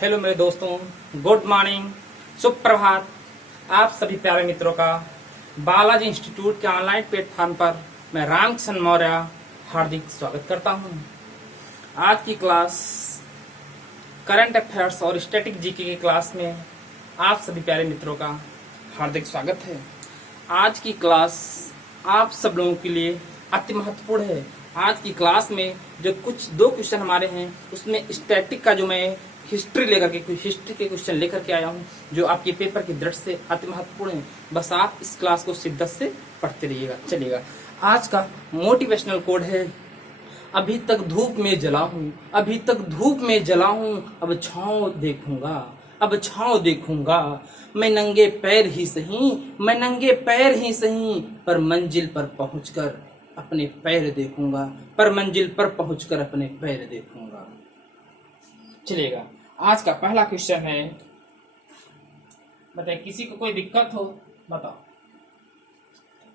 Hello मेरे दोस्तों, good morning, सुप्रभात। आप सभी प्यारे मित्रों का बालाजी इंस्टीट्यूट के ऑनलाइन प्लेटफॉर्म पर मैं रामकिशन मौर्य हार्दिक स्वागत करता हूं। आज की क्लास करंट अफेयर्स और स्टैटिक जीके की क्लास में आप सभी प्यारे मित्रों का हार्दिक स्वागत है। आज की क्लास आप सब लोगों के लिए अति महत्वपूर्ण है। आज की क्लास में जो दो क्वेश्चन हमारे हैं, उसमें स्टैटिक का जो मैं हिस्ट्री के क्वेश्चन लेकर के आया हूं, जो आपके पेपर की दृष्टि से अति महत्वपूर्ण है। बस आप इस क्लास को शिद्दत से पढ़ते रहिएगा। चलिएगा, आज का मोटिवेशनल कोड है, अभी तक धूप में जला हूं, अभी तक धूप में जला हूं, अब छांव देखूंगा, अब छांव देखूंगा। मैं नंगे पैर ही सही, मैं नंगे पैर ही सही, पर मंजिल पर पहुंचकर अपने पैर देखूंगा, पर मंजिल पर पहुंचकर अपने पैर देखूंगा। चलिएगा, आज का पहला क्वेश्चन है, बताइए किसी को कोई दिक्कत हो बताओ।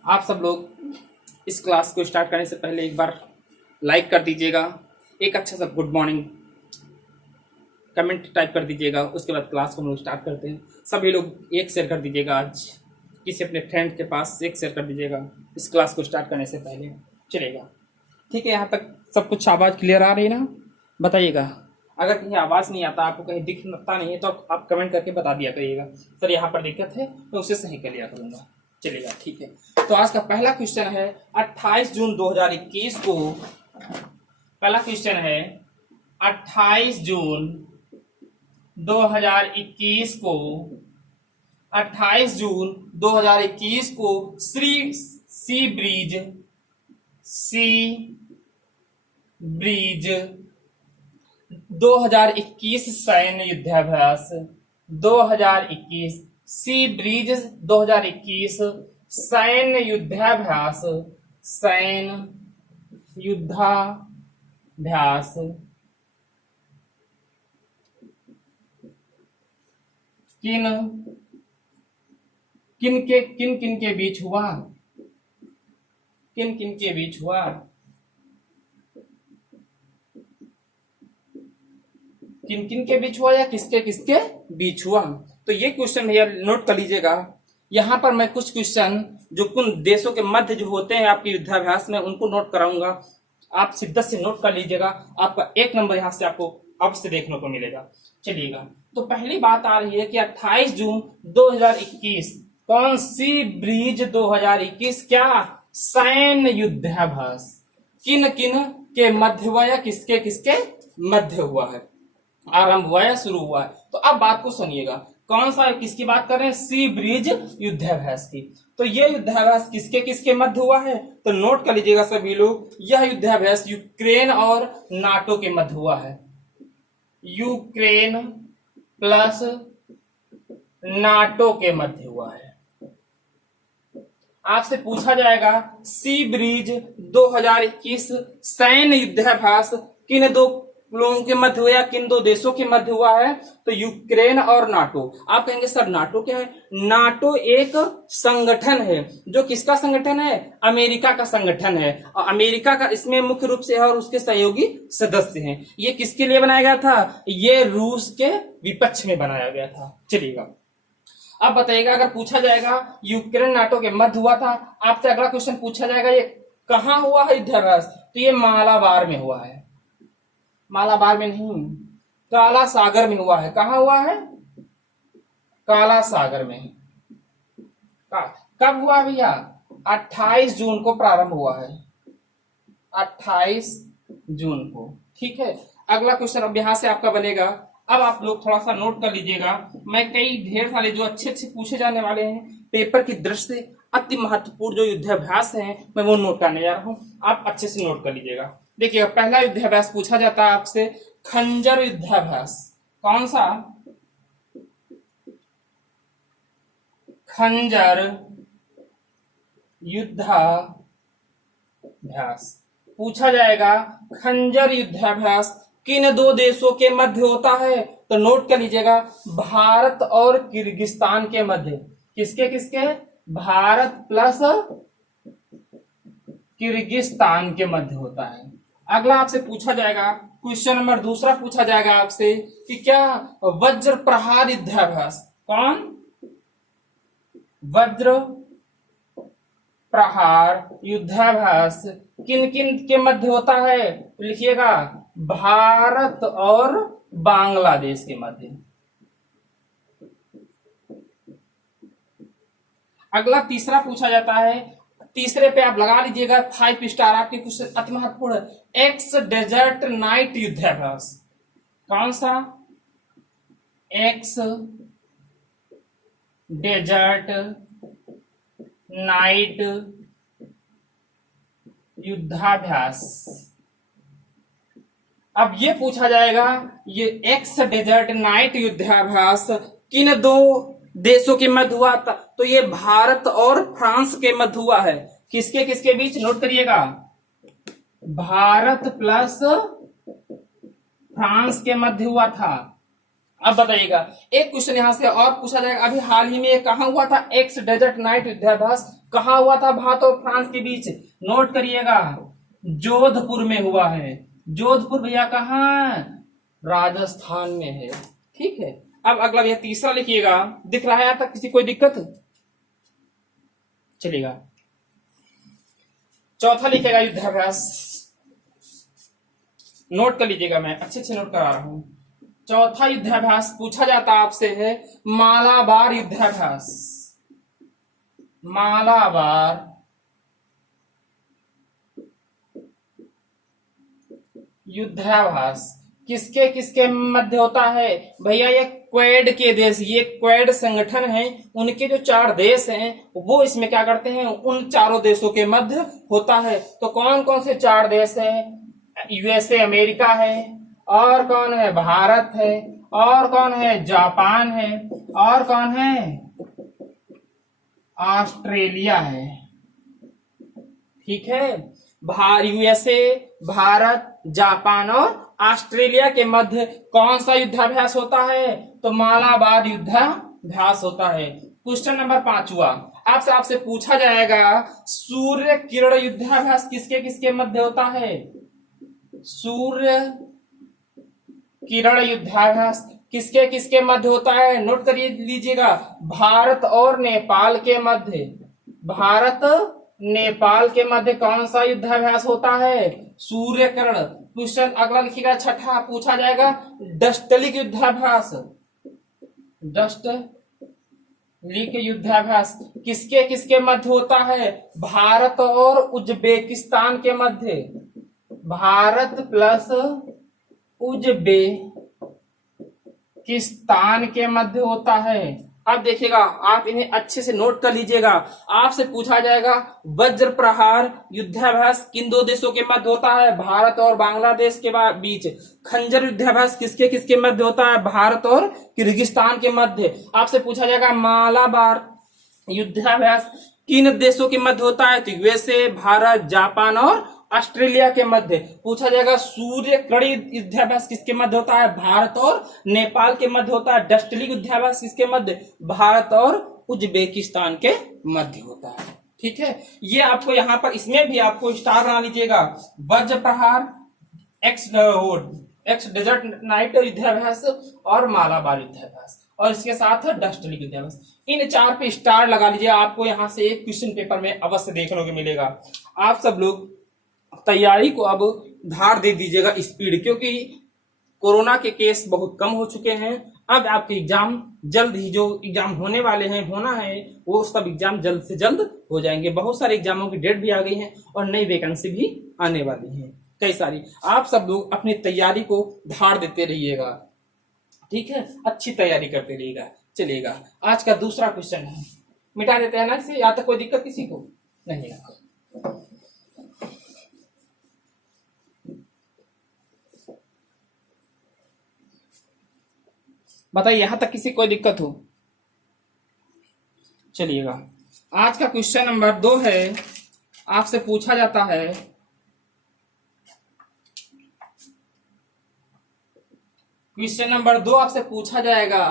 आप सब लोग इस क्लास को स्टार्ट करने से पहले एक बार लाइक कर दीजिएगा, एक अच्छा सा गुड मॉर्निंग कमेंट टाइप कर दीजिएगा। उसके बाद क्लास को हम लोग स्टार्ट करते हैं। सभी लोग एक शेयर कर दीजिएगा, आज किसी अपने फ्रेंड के पास एक शेयर कर दीजिएगा इस क्लास को स्टार्ट करने से पहले। चलेगा, ठीक है। यहाँ तक सब कुछ आवाज़ क्लियर आ रही है ना? बताइएगा। अगर कहीं आवाज़ नहीं आता, आपको कहीं दिखता नहीं है, तो आप कमेंट करके बता दिया करिएगा, सर यहाँ पर दिक्कत है, तो उसे सही कर लिया करूँगा। चलेगा, ठीक है। तो आज का पहला क्वेश्चन है 28 जून 2021 को। पहला क्वेश्चन है 28 जून 2021 को, 28 जून 2021 को सी ब्रिज 2021 सैन्य युद्धाभ्यास 2021 सी ब्रिज 2021 सैन्य युद्धाभ्यास किन के बीच हुआ? किन के बीच हुआ? किन के बीच हुआ या किसके बीच हुआ? तो ये क्वेश्चन भैया नोट कर लीजिएगा। यहाँ पर मैं कुछ क्वेश्चन जो कुछ देशों के मध्य जो होते हैं आपके युद्धाभ्यास में, उनको नोट कराऊंगा। आप शिद्दत से नोट कर लीजिएगा, आपका 1 नंबर यहाँ से आपको अवश्य देखने को मिलेगा। चलिएगा, तो पहली बात आ रही है कि 28 जून 2021 कौन सी ब्रिज 2021 क्या सैन्य युद्धाभ्यास किन के मध्य हुआ या किसके मध्य हुआ है, आरंभ हुआ या शुरू हुआ है। तो अब बात को सुनिएगा, कौन सा किसकी बात कर रहे हैं? सी ब्रिज युद्धाभ्यास की। तो ये युद्धाभ्यास किसके मध्य हुआ है? तो नोट कर लीजिएगा सभी लोग, यह युद्धाभ्यास यूक्रेन और नाटो के मध्य हुआ है। यूक्रेन प्लस नाटो के मध्य हुआ है। आपसे पूछा जाएगा सी ब्रिज 2021 सैन्य युद्धाभ्यास किन दो लोगों के मध्य हुआ, किन दो देशों के मध्य हुआ है? तो यूक्रेन और नाटो। आप कहेंगे सर नाटो क्या है? नाटो एक संगठन है, जो किसका संगठन है? अमेरिका का संगठन है, और अमेरिका का इसमें मुख्य रूप से है और उसके सहयोगी सदस्य हैं। ये किसके लिए बनाया गया था? ये रूस के विपक्ष में बनाया गया था। चलिएगा, अब बताइएगा, अगर पूछा जाएगा यूक्रेन नाटो के मध्य हुआ था, आपसे अगला क्वेश्चन पूछा जाएगा ये कहाँ हुआ है युद्धाभ्यास? तो ये मालाबार में हुआ है। मालाबार में नहीं, काला सागर में हुआ है। कहाँ हुआ है? काला सागर में। कब हुआ भैया? 28 जून को प्रारंभ हुआ है, 28 जून को। ठीक है, अगला क्वेश्चन अब यहां से आपका बनेगा। अब आप लोग थोड़ा सा नोट कर लीजिएगा, मैं कई ढेर सारे जो अच्छे पूछे जाने वाले हैं पेपर की दृष्टि से अति महत्वपूर्ण जो युद्धाभ्यास है, मैं वो नोट करने जा रहा हूं। आप अच्छे से नोट कर लीजिएगा। देखिएगा, पहला युद्धाभ्यास पूछा जाता है आपसे खंजर युद्धाभ्यास। कौन सा? खंजर युद्धाभ्यास पूछा जाएगा। खंजर युद्धाभ्यास किन दो देशों के मध्य होता है? तो नोट कर लीजिएगा, भारत और किर्गिस्तान के मध्य। किसके? भारत प्लस किर्गिस्तान के मध्य होता है। अगला आपसे पूछा जाएगा क्वेश्चन नंबर दूसरा पूछा जाएगा आपसे कि क्या वज्र प्रहार युद्धाभ्यास, कौन वज्र प्रहार युद्धाभ्यास किन किन के मध्य होता है? तो लिखिएगा भारत और बांग्लादेश के मध्य। अगला तीसरा पूछा जाता है, तीसरे पे आप लगा लीजिएगा 5 स्टार, आपके कुछ अति महत्वपूर्ण। एक्स डेजर्ट नाइट युद्धाभ्यास, कौन सा? एक्स डेजर्ट नाइट युद्धाभ्यास। अब ये पूछा जाएगा ये एक्स डेजर्ट नाइट युद्धाभ्यास किन दो देशों के मध्य हुआ था? तो ये भारत और फ्रांस के मध्य हुआ है। किसके किसके बीच? नोट करिएगा, भारत प्लस फ्रांस के मध्य हुआ था। अब बताइएगा, एक क्वेश्चन यहां से और पूछा जाएगा, अभी हाल ही में ये कहां हुआ था? एक्स डेजर्ट नाइट युद्धाभ्यास कहां हुआ था भारत और फ्रांस के बीच? नोट करिएगा, जोधपुर में हुआ है। जोधपुर भैया कहां? राजस्थान में है। ठीक है, अब अगला भैया तीसरा लिखिएगा, दिख रहा है यहाँ तक किसी कोई दिक्कत? चलिएगा, चौथा लिखेगा युद्धाभ्यास, नोट कर लीजिएगा, मैं अच्छे से नोट करा रहा हूं। चौथा युद्धाभ्यास पूछा जाता आपसे है मालाबार युद्धाभ्यास। मालाबार युद्धाभ्यास किसके किसके मध्य होता है? भैया ये क्वेड के देश, ये क्वेड संगठन है, उनके जो 4 देश हैं वो इसमें क्या करते हैं? उन चारों देशों के मध्य होता है। तो कौन कौन से 4 देश हैं? यूएसए अमेरिका है, और कौन है? भारत है, और कौन है? जापान है, और कौन है? ऑस्ट्रेलिया है। ठीक है, यूएसए, भारत, जापान और ऑस्ट्रेलिया के मध्य कौन सा युद्धाभ्यास होता है? तो मालाबार युद्धाभ्यास होता है। क्वेश्चन नंबर 5वां आपसे पूछा जाएगा सूर्य किरण युद्धाभ्यास किसके किसके मध्य होता है? सूर्य किरण युद्धाभ्यास किसके किसके मध्य होता है? नोट करिए लीजिएगा, भारत और नेपाल के मध्य। भारत नेपाल के मध्य कौन सा युद्धाभ्यास होता है? सूर्य किरण। क्वेश्चन अगला लिखिएगा, छठा पूछा जाएगा डस्टलिक युद्धाभ्यास। डस्टलिक युद्धाभ्यास किसके किसके मध्य होता है? भारत और उज्बेकिस्तान के मध्य। भारत प्लस उज्बेकिस्तान के मध्य होता है। अब देखिएगा, आप इन्हें अच्छे से नोट कर लीजिएगा। आपसे पूछा जाएगा वज्र प्रहार युद्धाभ्यास किन 2 देशों के मध्य होता है? भारत और बांग्लादेश के बीच। खंजर युद्धाभ्यास किसके किसके मध्य होता है? भारत और किर्गिस्तान के मध्य। आपसे पूछा जाएगा मालाबार युद्धाभ्यास किन देशों के मध्य होता है? तो यूएसए, भारत, जापान और ऑस्ट्रेलिया के मध्य। पूछा जाएगा सूर्य कड़ी युद्धाभ्यास किसके मध्य होता है? भारत और नेपाल के मध्य होता है। डस्टलिक युद्धाभ्यास किसके मध्य? भारत और उज्बेकिस्तान के मध्य होता है। ठीक है, ये आपको यहाँ पर इसमें भी आपको स्टार बना लीजिएगा, वज्र प्रहार, एक्स डेजर्ट नाइट युद्धाभ्यास और मालाबार युद्धाभ्यास, और इसके साथ डस्टलिक युद्धाभ्यास। इन 4 पे स्टार लगा लीजिए। आपको यहाँ से एक क्वेश्चन पेपर में अवश्य देखने को मिलेगा। आप सब लोग तैयारी को अब धार दे दीजिएगा स्पीड, क्योंकि कोरोना के केस बहुत कम हो चुके हैं। अब आपके एग्जाम जल्द ही, जो एग्जाम होने वाले हैं, होना है, वो सब एग्जाम जल्द से जल्द हो जाएंगे। बहुत सारे एग्जामों की डेट भी आ गई है और नई वैकेंसी भी आने वाली है कई सारी। आप सब लोग अपनी तैयारी को धार देते रहिएगा। ठीक है, अच्छी तैयारी करते रहिएगा। चलिएगा, आज का दूसरा क्वेश्चन है, मिटा देते हैं ना इसे, या तक कोई दिक्कत किसी को नहीं है। बताइए, यहां तक किसी कोई दिक्कत हो? चलिएगा, आज का क्वेश्चन नंबर 2 है, आपसे पूछा जाता है क्वेश्चन नंबर 2 आपसे पूछा जाएगा,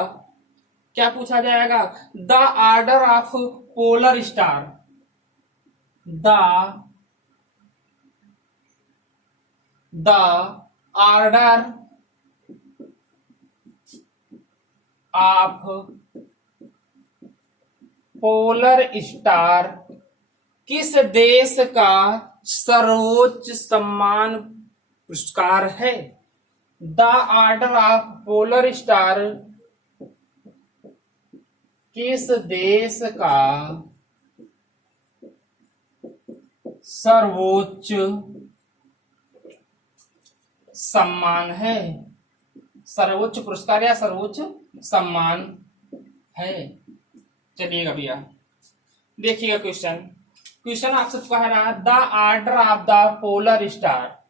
क्या पूछा जाएगा? The order of polar star. The order of polar star किस देश का सर्वोच्च सम्मान पुरस्कार है? The order of polar star किस देश का सर्वोच्च सम्मान है? सर्वोच्च पुरस्कार या सर्वोच्च सम्मान है। चलिएगा भैया, देखिएगा क्वेश्चन आपसे कह रहा है the order of the polar star,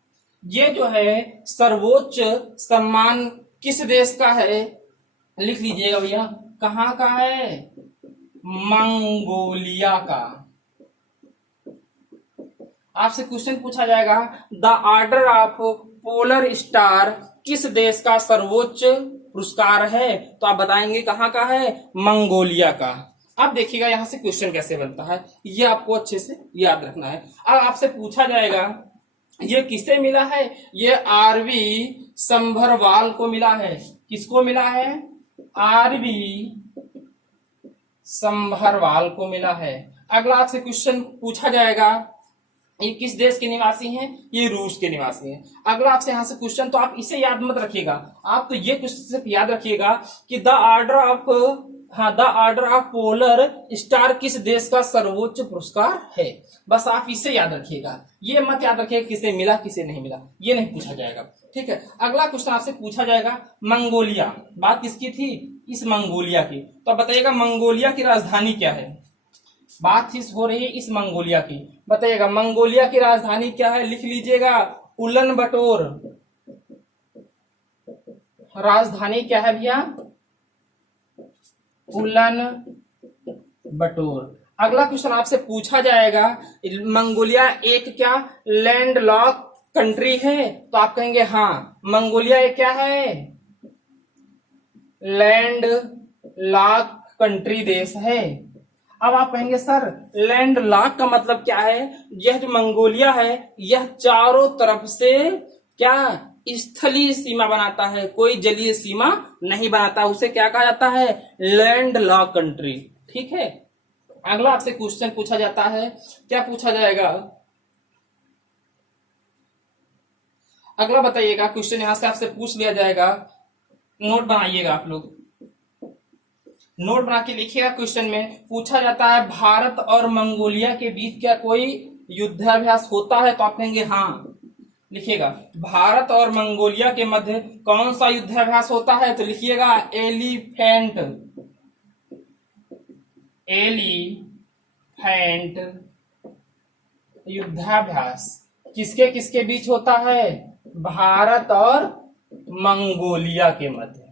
ये जो है सर्वोच्च सम्मान किस देश का है? लिख लीजिएगा भैया, कहाँ का है? मंगोलिया का। आपसे क्वेश्चन पूछा जाएगा the order of polar star किस देश का सर्वोच्च पुरस्कार है, तो आप बताएंगे कहाँ का है? मंगोलिया का। अब देखिएगा यहां से क्वेश्चन कैसे बनता है, ये आपको अच्छे से याद रखना है। अब आपसे पूछा जाएगा ये किसे मिला है? ये आरवी संभरवाल को मिला है। किसको मिला है? आरवी संभरवाल को मिला है। अगला आपसे क्वेश्चन पूछा जाएगा ये किस देश के निवासी हैं? ये रूस के निवासी हैं। अगला आपसे यहां से क्वेश्चन, तो आप इसे याद मत रखिएगा, आप तो ये क्वेश्चन सिर्फ याद रखिएगा कि the order of polar star किस देश का सर्वोच्च पुरस्कार है। बस आप इसे याद रखिएगा, ये मत याद रखिएगा किसे मिला किसे नहीं मिला, ये नहीं पूछा जाएगा। ठीक है, अगला क्वेश्चन आपसे पूछा जाएगा मंगोलिया, बात किसकी थी? इस मंगोलिया की। तो आप बताइएगा मंगोलिया की राजधानी क्या है? बात हो रही है इस मंगोलिया की, बताइएगा मंगोलिया की राजधानी क्या है? लिख लीजिएगा उलन बटोर। राजधानी क्या है भैया? उलन बटोर। अगला क्वेश्चन आपसे पूछा जाएगा मंगोलिया एक क्या लैंड लॉक कंट्री है? तो आप कहेंगे हाँ, मंगोलिया एक क्या है? लैंड लॉक कंट्री देश है। अब आप कहेंगे सर लैंड लॉक का मतलब क्या है? यह जो मंगोलिया है यह चारों तरफ से क्या स्थलीय सीमा बनाता है, कोई जलीय सीमा नहीं बनाता, उसे क्या कहा जाता है? Land lock country. ठीक है, अगला आपसे क्वेश्चन पूछा जाता है, क्या पूछा जाएगा? अगला बताइएगा क्वेश्चन यहां से आपसे पूछ लिया जाएगा, नोट बनाइएगा आप लोग, नोट बना के लिखिएगा। क्वेश्चन में पूछा जाता है भारत और मंगोलिया के बीच क्या कोई युद्धाभ्यास होता है? तो आप कहेंगे हाँ, लिखिएगा भारत और मंगोलिया के मध्य कौन सा युद्धाभ्यास होता है? तो लिखिएगा एलिफेंट युद्धाभ्यास। किसके किसके बीच होता है? भारत और मंगोलिया के मध्य।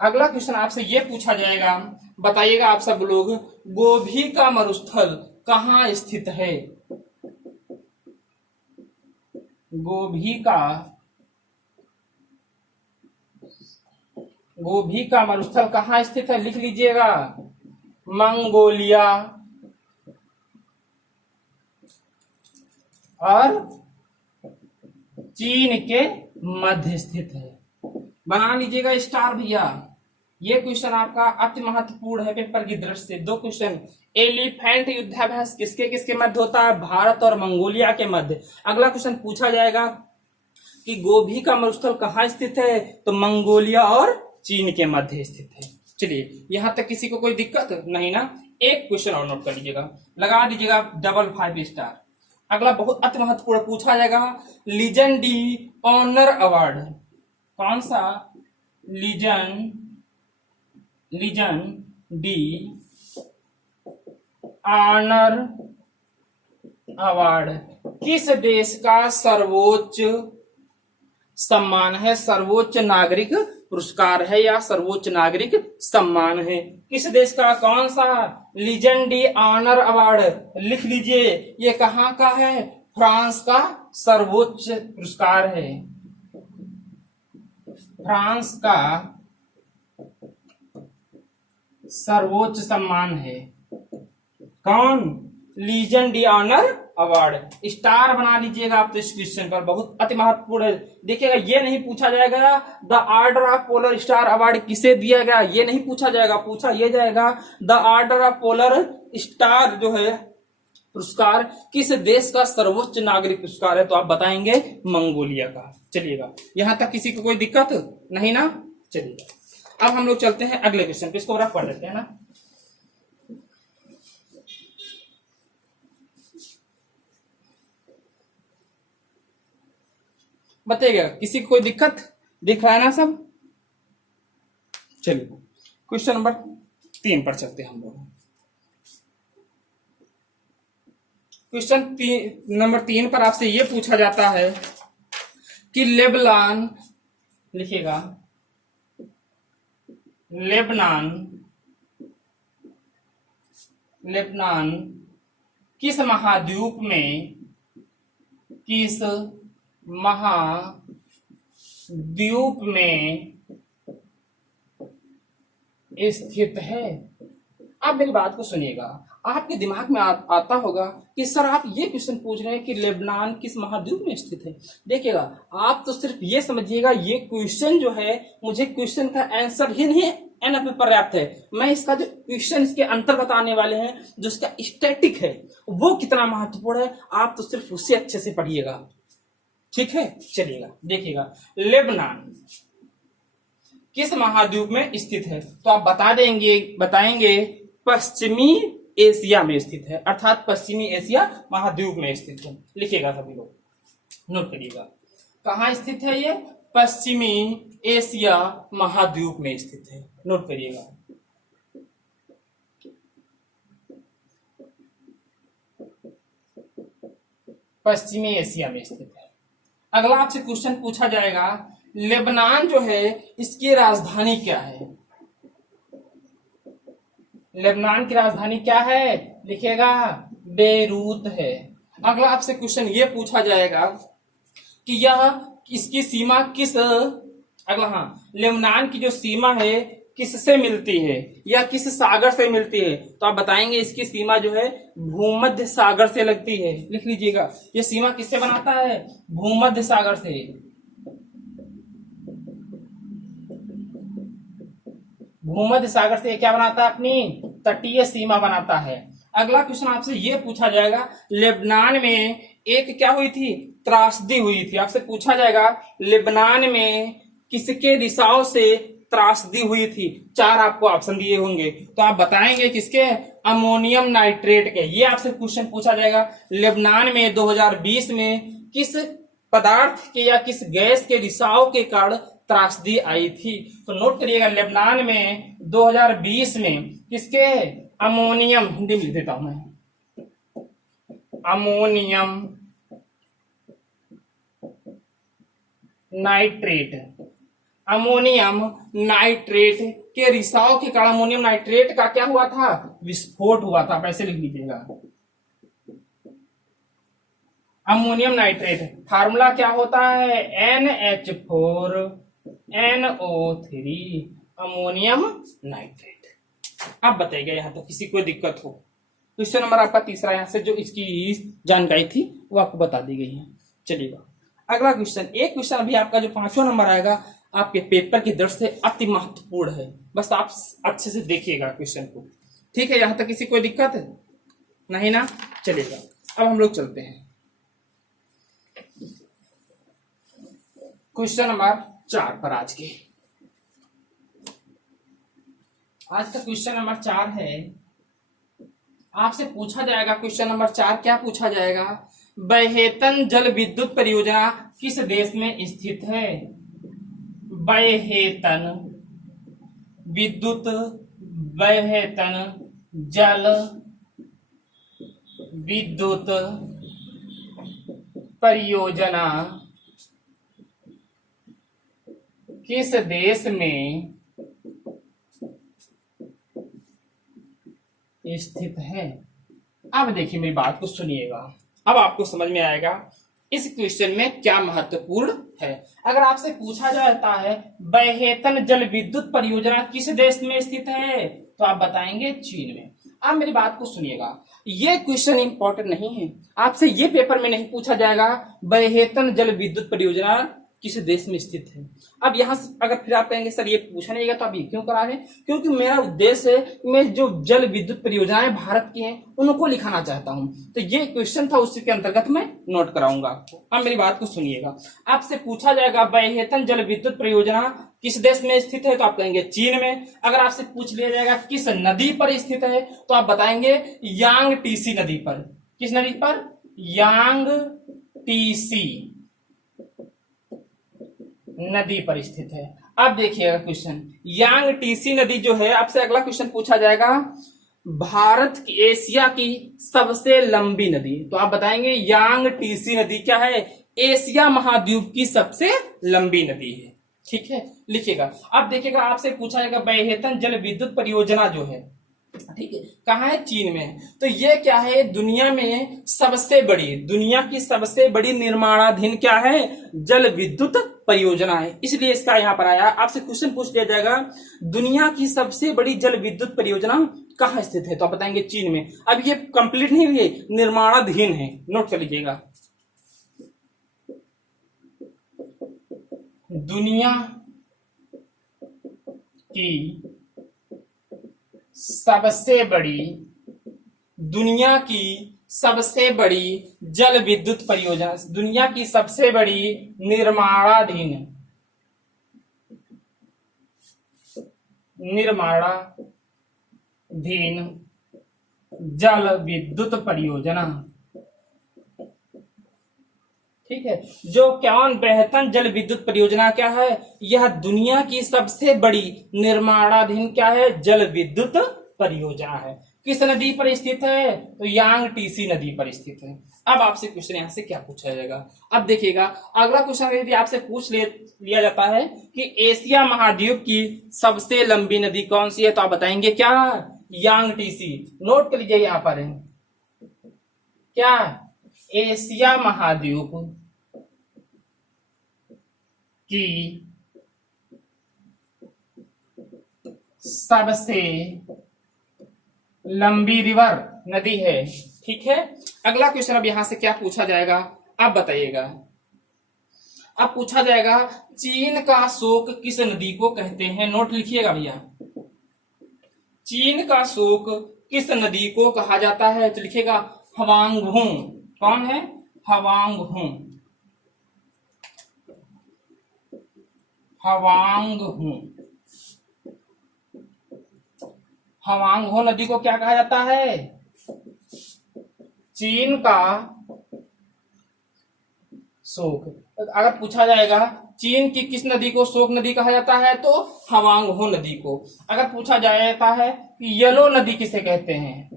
अगला क्वेश्चन आपसे ये पूछा जाएगा, बताइएगा आप सब लोग, गोभी का मरुस्थल कहाँ स्थित है? गोभी का मरुस्थल कहाँ स्थित है? लिख लीजिएगा मंगोलिया और चीन के मध्य स्थित है। बना लीजिएगा स्टार भैया। ये क्वेश्चन आपका अति महत्वपूर्ण है पेपर की दृष्टि से। दो क्वेश्चन, एलिफेंट युद्धाभ्यास किसके किसके मध्य होता है? भारत और मंगोलिया के मध्य। अगला क्वेश्चन पूछा जाएगा कि गोभी का मरुस्थल कहाँ स्थित है? तो मंगोलिया और चीन के मध्य स्थित है। चलिए यहां तक किसी को कोई दिक्कत नहीं ना? एक क्वेश्चन और नोट कर लीजिएगा, लगा दीजिएगा 5 स्टार। अगला बहुत अति महत्वपूर्ण पूछा जाएगा, लीजन डी ऑनर अवार्ड कौन सा? लीजन डी ऑनर अवार्ड किस देश का सर्वोच्च सम्मान है? सर्वोच्च नागरिक पुरस्कार है या सर्वोच्च नागरिक सम्मान है? किस देश का? कौन सा? Legion d'Honneur award. लिख लीजिए ये कहाँ का है? फ्रांस का सर्वोच्च पुरस्कार है। फ्रांस का सर्वोच्च सम्मान है। कौन? Legion d'Honneur award. Star बना लीजिएगा आप तो इस क्वेश्चन पर, बहुत अति महत्वपूर्ण है। देखिएगा ये नहीं पूछा जाएगा the order of polar star award किसे दिया गया, ये नहीं पूछा जाएगा। पूछा ये जाएगा the order of polar star जो है पुरस्कार किस देश का सर्वोच्च नागरिक पुरस्कार है, तो आप बताएंगे मंगोलिया का। चलिएगा यहां तक किसी को कोई दिक्कत नहीं ना। चलिएगा अब हम लोग चलते हैं अगले क्वेश्चन पे, इसको रफ पढ़ लेते हैं ना। बताइएगा किसी को कोई दिक्कत दिख रहा है ना सब। चलिए क्वेश्चन नंबर 3 पर चलते हैं हम लोग। क्वेश्चन नंबर 3 पर आपसे यह पूछा जाता है कि लेबनान, लिखिएगा लेबनान किस महाद्वीप में स्थित है। आप मेरी बात को सुनिएगा, आपके दिमाग में आता होगा कि सर आप ये क्वेश्चन पूछ रहे हैं कि लेबनान किस महाद्वीप में स्थित है। देखिएगा आप तो सिर्फ ये समझिएगा ये क्वेश्चन जो है, मुझे क्वेश्चन का आंसर ही नहीं एनफ में पर्याप्त है। मैं इसका जो क्वेश्चन इसके अंतर्गत आने वाले हैं, जो इसका स्टैटिक है वो कितना महत्वपूर्ण है, आप तो सिर्फ उसे अच्छे से पढ़िएगा, ठीक है। चलिएगा देखिएगा लेबनान किस महाद्वीप में स्थित है, तो आप बताएंगे पश्चिमी एशिया में स्थित है, अर्थात पश्चिमी एशिया महाद्वीप में स्थित है। लिखिएगा सभी लोग, नोट करिएगा कहां स्थित है ये, पश्चिमी एशिया महाद्वीप में स्थित है। नोट करिएगा पश्चिमी एशिया में स्थित है। अगला आपसे क्वेश्चन पूछा जाएगा लेबनान जो है इसकी राजधानी क्या है। लेबनान की राजधानी क्या है, लिखिएगा बेरूत है। अगला आपसे क्वेश्चन ये पूछा जाएगा कि यह इसकी सीमा किस, लेबनान की जो सीमा है किससे मिलती है या किस सागर से मिलती है, तो आप बताएंगे इसकी सीमा जो है भूमध्य सागर से लगती है। लिख लीजिएगा ये सीमा किससे बनाता है, भूमध्य सागर से। भूमध्य सागर से क्या बनाता है, अपनी तटीय सीमा बनाता है। अगला क्वेश्चन आपसे ये पूछा जाएगा लेबनान में एक क्या हुई थी, त्रासदी हुई थी। आपसे पूछा जाएगा लेबनान में किसके रिसाव से त्रासदी हुई थी। 4 आपको ऑप्शन दिए होंगे, तो आप बताएंगे किसके, अमोनियम नाइट्रेट के। ये आपसे क्वेश्चन पूछा जाएगा लेबनान में 2020 में किस पदार्थ के या किस गैस के रिसाव के कारण त्रासदी आई थी। तो नोट करिएगा लेबनान में 2020 में किसके, अमोनियम, हिंदी में लिख देता हूं मैं, अमोनियम नाइट्रेट के रिसाव के कारण अमोनियम नाइट्रेट का क्या हुआ था, विस्फोट हुआ था। पैसे लिख लीजिएगा अमोनियम नाइट्रेट, फार्मूला क्या होता है NH4NO3 अमोनियम नाइट्रेट। अब बताइएगा यहां तो किसी को दिक्कत हो। क्वेश्चन नंबर आपका तीसरा, यहां से जो इसकी जानकारी थी वो आपको बता दी गई है। चलिएगा अगला क्वेश्चन, एक क्वेश्चन अभी आपका जो 5वां नंबर आएगा आपके पेपर की दृष्टि से अति महत्वपूर्ण है, बस आप अच्छे से देखिएगा क्वेश्चन को, ठीक है। यहां तक किसी कोई दिक्कत है नहीं ना। चलिएगा अब हम लोग चलते हैं क्वेश्चन नंबर 4 पर। आज का क्वेश्चन नंबर 4 है, आपसे पूछा जाएगा क्वेश्चन नंबर 4 क्या पूछा जाएगा, बहेतन जल विद्युत परियोजना किस देश में स्थित है। बहेतन जल विद्युत परियोजना किस देश में स्थित है। अब देखिए मेरी बात को सुनिएगा, अब आपको समझ में आएगा इस क्वेश्चन में क्या महत्वपूर्ण है। अगर आपसे पूछा जाता है बहेतन जल विद्युत परियोजना किस देश में स्थित है, तो आप बताएंगे चीन में। आप मेरी बात को सुनिएगा, ये क्वेश्चन इंपॉर्टेंट नहीं है, आपसे ये पेपर में नहीं पूछा जाएगा बहेतन जल विद्युत परियोजना किस देश में स्थित है। अब यहाँ से अगर फिर आप कहेंगे सर ये पूछा नहीं गया तो आप ये क्यों करा रहे हैं, क्योंकि मेरा उद्देश्य है कि मैं जो जल विद्युत परियोजनाएं भारत की हैं उनको लिखाना चाहता हूं, तो ये क्वेश्चन था, उसी के अंतर्गत मैं नोट कराऊंगा आपको। अब मेरी बात को सुनिएगा, आपसे पूछा जाएगा बहेतन जल विद्युत परियोजना किस देश में स्थित है, तो आप कहेंगे चीन में। अगर आपसे पूछ लिया जाएगा किस नदी पर स्थित है, तो आप बताएंगे यांग टीसी नदी पर। किस नदी पर? यांग टीसी नदी पर स्थित है। अब देखिएगा क्वेश्चन, यांग टीसी नदी जो है, आपसे अगला क्वेश्चन पूछा जाएगा भारत की एशिया की सबसे लंबी नदी, तो आप बताएंगे यांग टीसी नदी क्या है? एशिया महाद्वीप की सबसे लंबी नदी है। ठीक है, लिखिएगा। अब देखिएगा, आपसे पूछा जाएगा बहेतन जल विद्युत परियोजना जो है, ठीक है, कहाँ है? चीन में। तो ये क्या है? दुनिया में सबसे बड़ी, दुनिया की सबसे बड़ी निर्माणाधीन क्या है? जल विद्युत परियोजना है, इसलिए इसका यहाँ पर आया। आपसे क्वेश्चन पूछ लिया जाएगा दुनिया की सबसे बड़ी जल विद्युत परियोजना कहाँ स्थित है, तो आप बताएंगे चीन में। अब ये कंप्लीट नहीं हुई, निर्माणाधीन है, नोट कर लीजिएगा। दुनिया की सबसे बड़ी, दुनिया की सबसे बड़ी जल विद्युत परियोजना, दुनिया की सबसे बड़ी निर्माणाधीन जल विद्युत परियोजना, ठीक है, जो क्या बहेतन जल विद्युत परियोजना क्या है? यह दुनिया की सबसे बड़ी निर्माणाधीन क्या है? जल विद्युत परियोजना है। किस नदी पर स्थित है? तो यांग टीसी नदी पर स्थित है। अब आपसे क्वेश्चन यहाँ से क्या पूछा जाएगा? अब देखिएगा, अगला क्वेश्चन यदि आपसे पूछ लिया जाता है कि एशिया महाद्वीप की सबसे लंबी नदी कौन सी है, तो आप बताएंगे क्या? यांग टीसी। नोट कर लीजिए, यहाँ पर है क्या? एशिया महाद्वीप की सबसे लंबी रिवर नदी है। ठीक है, अगला क्वेश्चन अब यहां से क्या पूछा जाएगा, आप बताइएगा। अब पूछा जाएगा चीन का शोक किस नदी को कहते हैं, नोट लिखिएगा भैया। चीन का शोक किस नदी को कहा जाता है, तो लिखिएगा हवांगहू। कौन है? हवांगहू। हवांगहू, हवांगहू नदी को क्या कहा जाता है? चीन का शोक। अगर पूछा जाएगा चीन की किस नदी को शोक नदी कहा जाता है, तो हवांगहू नदी को। अगर पूछा जाता है कि येलो नदी किसे कहते हैं,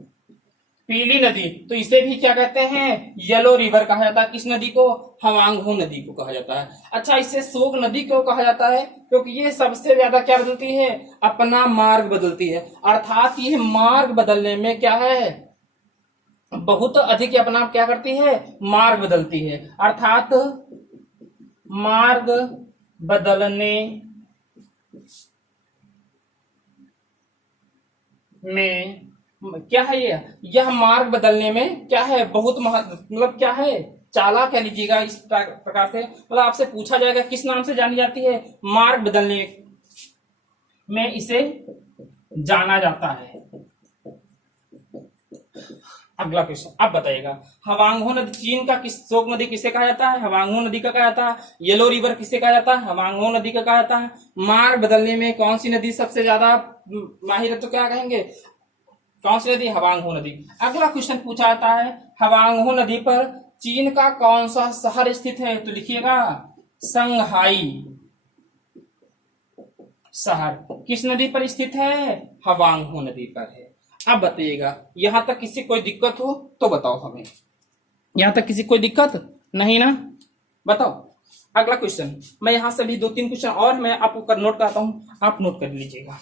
पीली नदी, तो इसे भी क्या कहते हैं? येलो रिवर कहा जाता है। किस नदी को? हवांगहू नदी को कहा जाता है। अच्छा, इसे शोक नदी क्यों कहा जाता है? क्योंकि ये सबसे ज्यादा क्या बदलती है? अपना मार्ग बदलती है। अर्थात ये मार्ग बदलने में क्या है? बहुत अधिक अपना क्या करती है? मार्ग बदलती है। अर्थात मार्ग बदलने में क्या है? यह मार्ग बदलने में क्या है? बहुत मतलब क्या है? चालाक कह लीजिएगा इस प्रकार से। मतलब आपसे पूछा जाएगा किस नाम से जानी जाती है? मार्ग बदलने में इसे जाना जाता है। अगला क्वेश्चन, अब बताइएगा हवांगहू नदी, चीन का किस शोक नदी किसे कहा जाता है? हवांगहू नदी का कहा जाता है। येलो रिवर किसे कहा जाता है? हवांगहू नदी का कहा जाता है। मार्ग बदलने में कौन सी नदी सबसे ज्यादा माहिर है, तो क्या कहेंगे? कौन सी नदी? हवांगहू नदी। अगला क्वेश्चन पूछा जाता है हवांगहू नदी पर चीन का कौन सा शहर स्थित है, तो लिखिएगा संघाई शहर। किस नदी पर स्थित है? हवांगहू नदी पर है। अब बताइएगा, यहां तक किसी कोई दिक्कत हो तो बताओ हमें। यहां तक किसी कोई दिक्कत नहीं ना? बताओ। अगला क्वेश्चन, मैं यहां से भी 2-3 क्वेश्चन और मैं आपको नोट कराता हूं, आप नोट कर लीजिएगा।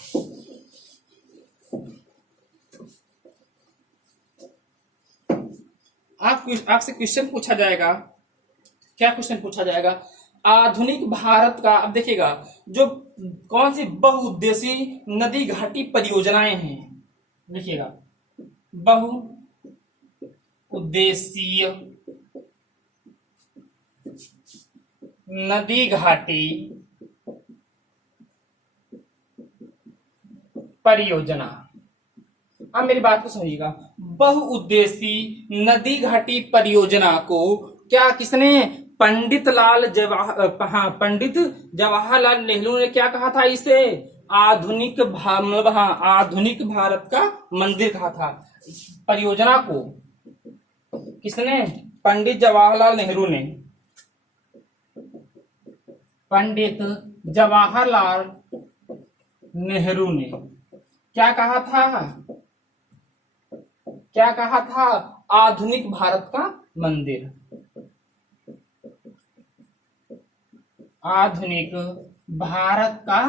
आपसे क्वेश्चन पूछा जाएगा, क्या क्वेश्चन पूछा जाएगा? आधुनिक भारत का, अब देखिएगा, जो कौन सी बहुउद्देशीय नदी घाटी परियोजनाएं हैं, देखिएगा बहु उद्देशीय नदी घाटी परियोजना। अब मेरी बात को समझिएगा, बहुउद्देशीय नदी घाटी परियोजना को क्या किसने, पंडित जवाहरलाल नेहरू ने क्या कहा था, इसे आधुनिक भारत का मंदिर कहा था। परियोजना को किसने, पंडित जवाहरलाल नेहरू ने, पंडित जवाहरलाल नेहरू ने क्या कहा था, क्या कहा था, आधुनिक भारत का मंदिर, आधुनिक भारत का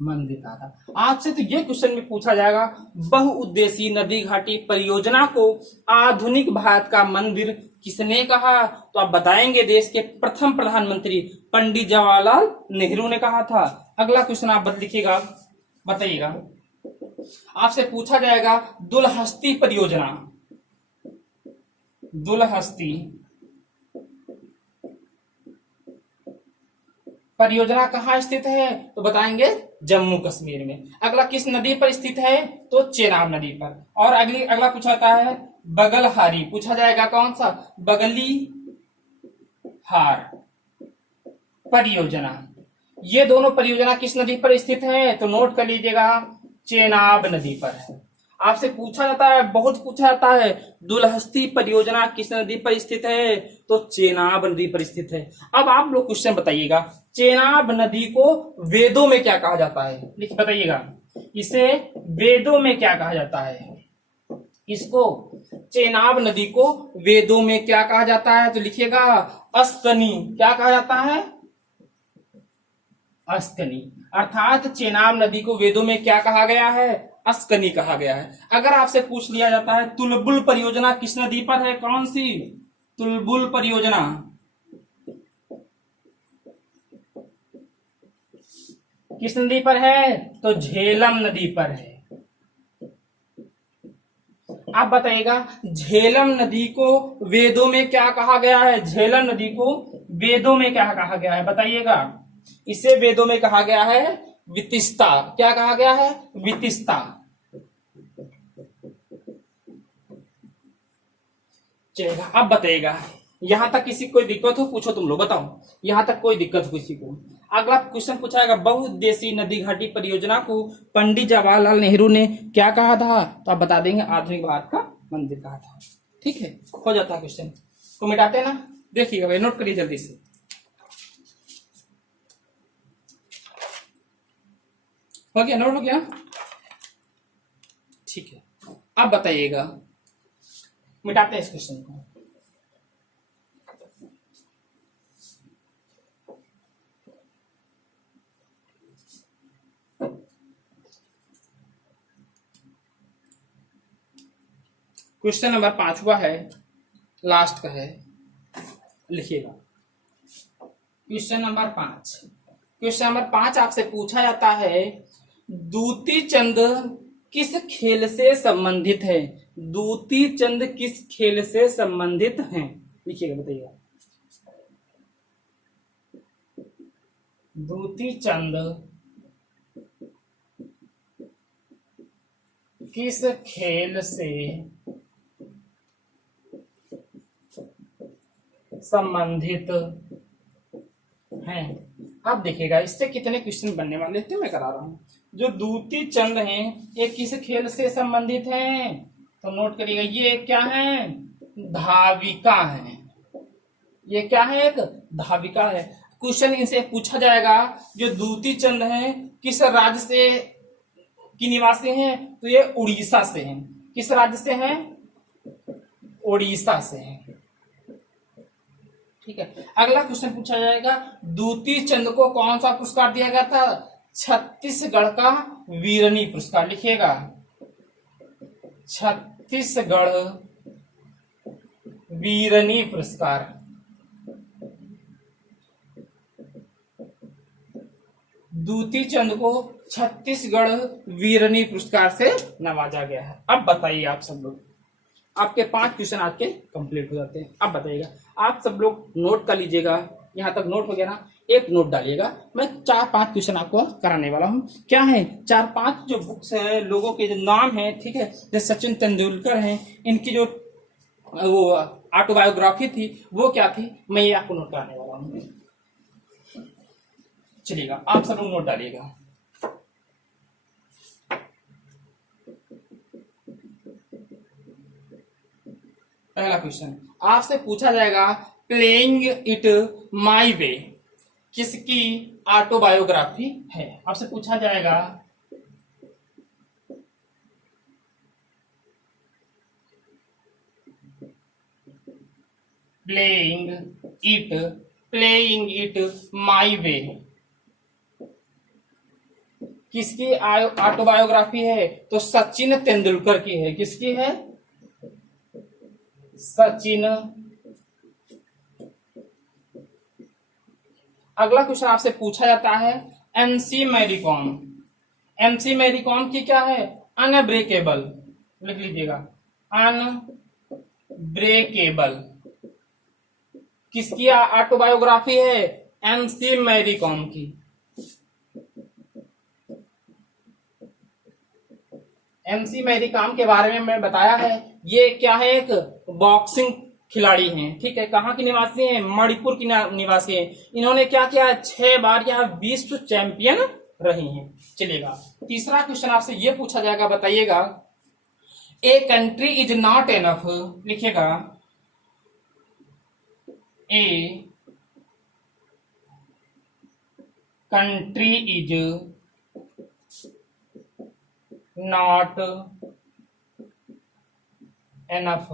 मंदिर कहा था। आपसे तो ये क्वेश्चन में पूछा जाएगा, बहुउद्देशीय नदी घाटी परियोजना को आधुनिक भारत का मंदिर किसने कहा, तो आप बताएंगे देश के प्रथम प्रधानमंत्री पंडित जवाहरलाल नेहरू ने कहा था। अगला क्वेश्चन आप लिखिएगा, बताइएगा। आपसे पूछा जाएगा दुलहस्ती परियोजना, दुलहस्ती परियोजना कहाँ स्थित है, तो बताएंगे जम्मू कश्मीर में। अगला किस नदी पर स्थित है, तो चेनाब नदी पर। और अगला पूछा है बगलहारी, पूछा जाएगा कौन सा, बगली हार परियोजना। ये दोनों परियोजना किस नदी पर स्थित है, तो नोट कर लीजिएगा, चेनाब नदी पर है। आपसे पूछा जाता है, बहुत पूछा जाता है, दुलहस्ती परियोजना किस नदी पर स्थित है, तो चेनाब नदी पर स्थित है। अब आप लोग क्वेश्चन बताइएगा, चेनाब नदी को वेदों में क्या कहा जाता है, लिख बताइएगा, इसे वेदों में क्या कहा जाता है, इसको चेनाब नदी को वेदों में क्या कहा जाता है, तो लिखिएगा अस्कनी। क्या कहा जाता है, अस्कनी। अर्थात चेनाब नदी को वेदों में क्या कहा गया है, अस्कनी कहा गया है। अगर आपसे पूछ लिया जाता है तुलबुल परियोजना किस नदी पर है, कौन सी, तुलबुल परियोजना किस नदी पर है, तो झेलम नदी पर है। आप बताइएगा झेलम नदी को वेदों में क्या कहा गया है, झेलम नदी को वेदों में क्या कहा गया है, बताइएगा। इसे वेदों में कहा गया है वितिस्ता। क्या कहा गया है, वितिस्ता। चलेगा, अब बताइएगा, यहां तक किसी कोई दिक्कत हो, पूछो तुम लोग, बताओ यहां तक कोई दिक्कत हो किसी को। अगला क्वेश्चन पूछाएगा, बहुउद्देशीय नदी घाटी परियोजना को पंडित जवाहरलाल नेहरू ने क्या कहा था, तो आप बता देंगे आधुनिक भारत का मंदिर कहा था। ठीक है, हो जाता है क्वेश्चन को मिटाते हैं ना। देखिएगा भाई, नोट करिए जल्दी से। हो गया, नोट हो गया, ठीक है। अब बताइएगा, मिटाते हैं इस क्वेश्चन को। क्वेश्चन नंबर 5वां है, लास्ट का है, लिखिएगा। क्वेश्चन नंबर 5, क्वेश्चन नंबर 5 आपसे पूछा जाता है, दूती चंद किस खेल से संबंधित है, दूती चंद किस खेल से संबंधित हैं, लिखिएगा, बताइएगा। दूती चंद किस खेल से संबंधित हैं। अब देखिएगा इससे कितने क्वेश्चन बनने वाले थे, मैं करा रहा हूं। जो दूती चंद हैं ये किस खेल से संबंधित हैं, तो नोट करिएगा, ये क्या है, धाविका है। ये क्या है, एक धाविका है। क्वेश्चन इनसे पूछा जाएगा, जो दूती चंद हैं किस राज्य से की निवासी हैं, तो ये उड़ीसा से हैं। किस राज्य से हैं, उड़ीसा से हैं। ठीक है, अगला क्वेश्चन पूछा जाएगा, दूती चंद को कौन सा पुरस्कार दिया गया था, छत्तीसगढ़ का वीरनी पुरस्कार, लिखिएगा, छत्तीसगढ़ वीरनी पुरस्कार। दूती चंद को छत्तीसगढ़ वीरनी पुरस्कार से नवाजा गया है। अब बताइए आप सब लोग, आपके 5 क्वेश्चन आज के कंप्लीट हो जाते हैं। अब बताइएगा, आप सब लोग नोट कर लीजिएगा, यहाँ तक नोट हो गया ना, एक नोट डालिएगा। मैं 4-5 क्वेश्चन आपको कराने वाला हूँ। क्या है, 4-5 जो बुक्स है, लोगों के जो नाम है, ठीक है, जैसे सचिन तेंदुलकर हैं, इनकी जो वो ऑटोबायोग्राफी थी वो क्या थी, मैं ये आपको नोट कराने वाला हूँ। चलिएगा, आप सब लोग नोट डालिएगा। पहला क्वेश्चन आपसे पूछा जाएगा, प्लेइंग इट माई वे किसकी ऑटोबायोग्राफी है? आपसे पूछा जाएगा प्लेइंग इट माई वे किसकी ऑटोबायोग्राफी है? तो सचिन तेंदुलकर की है। किसकी है? सचिन। अगला क्वेश्चन आपसे पूछा जाता है, MC Mary Kom. MC Mary Kom की क्या है? अनब्रेकेबल। लिख लीजिएगा, अनब्रेकेबल किसकी ऑटोबायोग्राफी है? एमसी मैरी कॉम की। एमसी मैरी कॉम के बारे में मैं बताया है, ये क्या है, एक बॉक्सिंग खिलाड़ी हैं, ठीक है। कहाँ की निवासी हैं? मणिपुर की निवासी हैं। इन्होंने क्या किया? 6 बार यहाँ विश्व चैंपियन रही हैं। चलिएगा, तीसरा क्वेश्चन आपसे ये पूछा जाएगा, बताइएगा, a country is not enough. लिखिएगा, a country is not enough.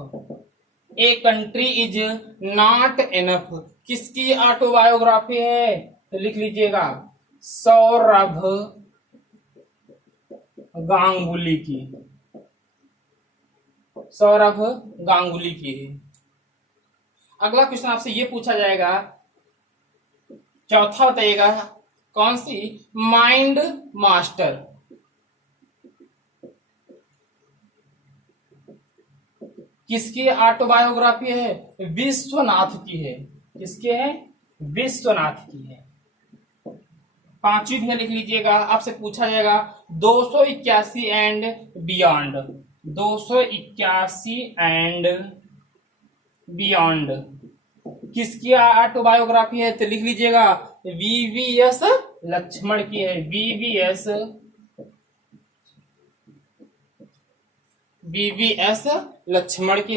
A country is not enough किसकी ऑटोबायोग्राफी है? तो लिख लीजिएगा, सौरभ गांगुली की। सौरभ गांगुली की है। अगला क्वेश्चन आपसे ये पूछा जाएगा, चौथा बताइएगा, कौन सी? माइंड मास्टर किसकी ऑटोबायोग्राफी है? विश्वनाथ की है। किसके है? विश्वनाथ की है। 5वीं भी लिख लीजिएगा, आपसे पूछा जाएगा, 281 एंड बियॉन्ड। 281 एंड बियॉन्ड किसकी ऑटोबायोग्राफी है? तो लिख लीजिएगा, वीवीएस लक्ष्मण की है। वीवीएस लक्ष्मण की है।